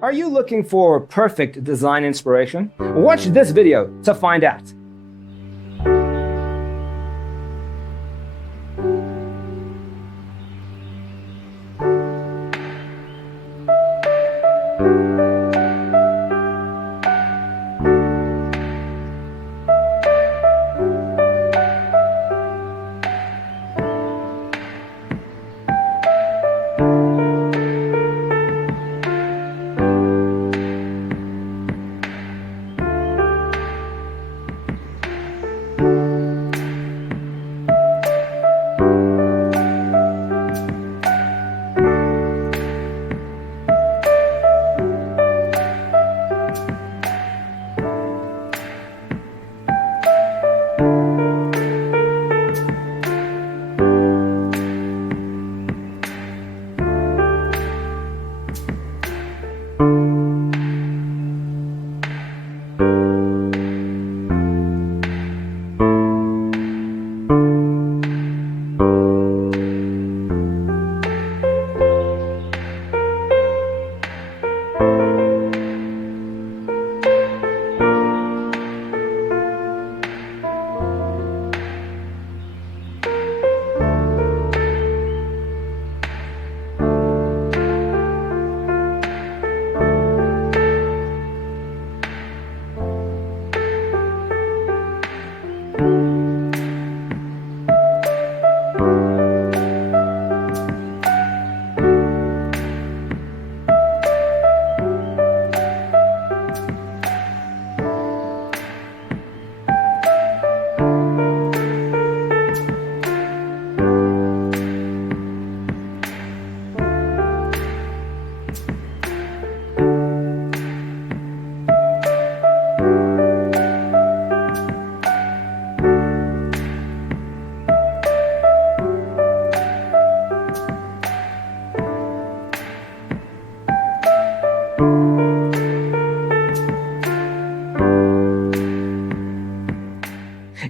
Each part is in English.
Are you looking for perfect design inspiration? Watch this video to find out.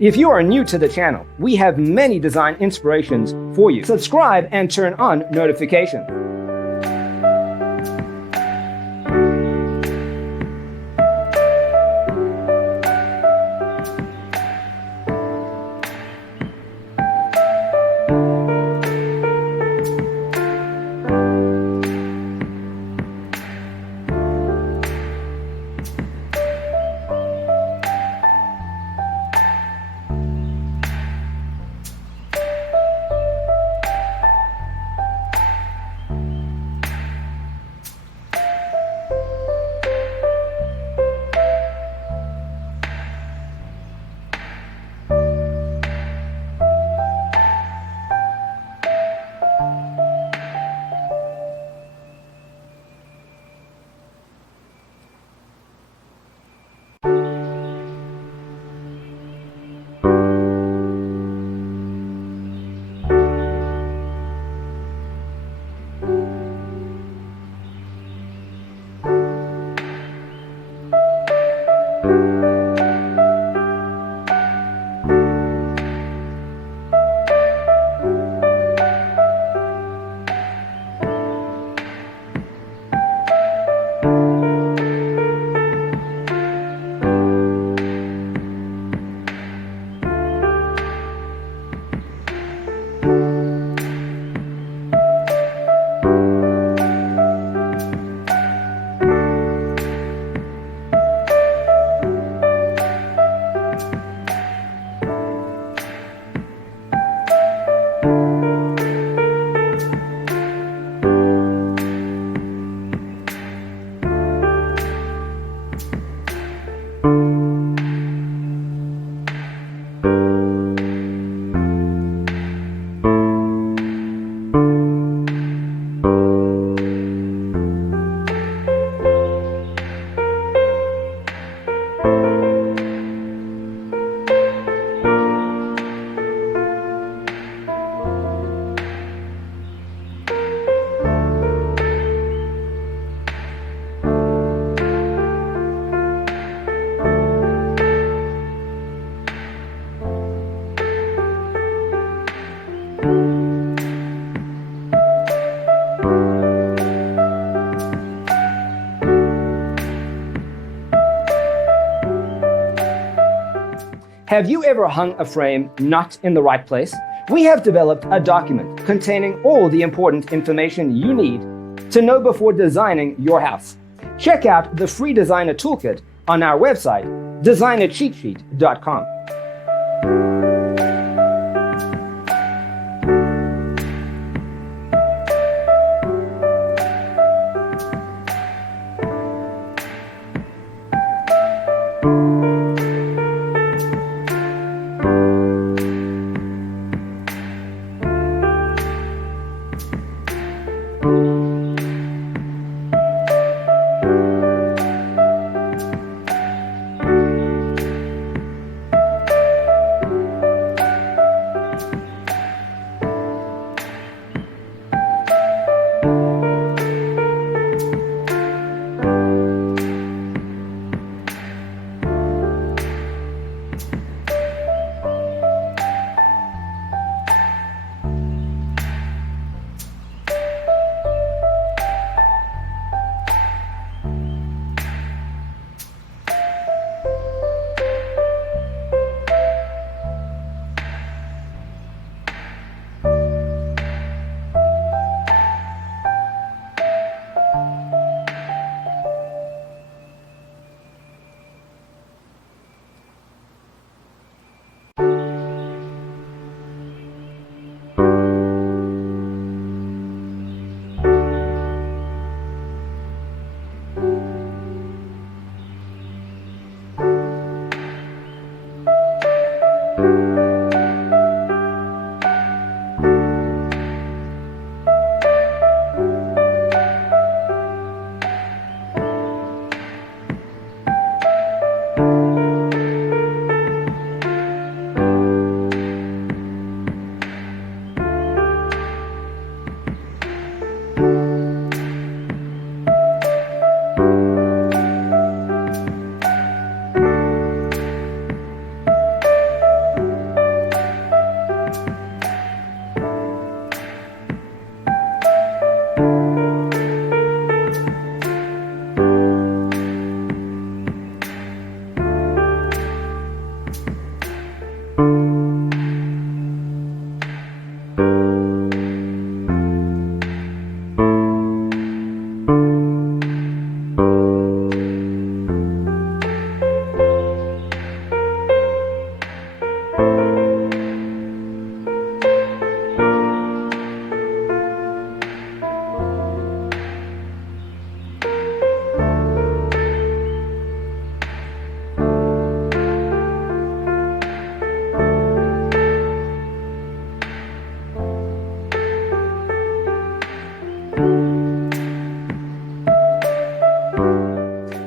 If you are new to the channel, we have many design inspirations for you. Subscribe and turn on notifications. Have you ever hung a frame not in the right place? We have developed a document containing all the important information you need to know before designing your house. Check out the free designer toolkit on our website, designercheatsheet.com.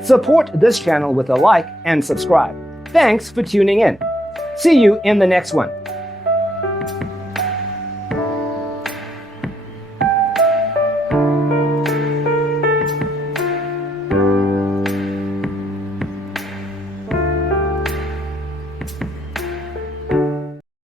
Support this channel with a like and subscribe. Thanks for tuning in. See you in the next one.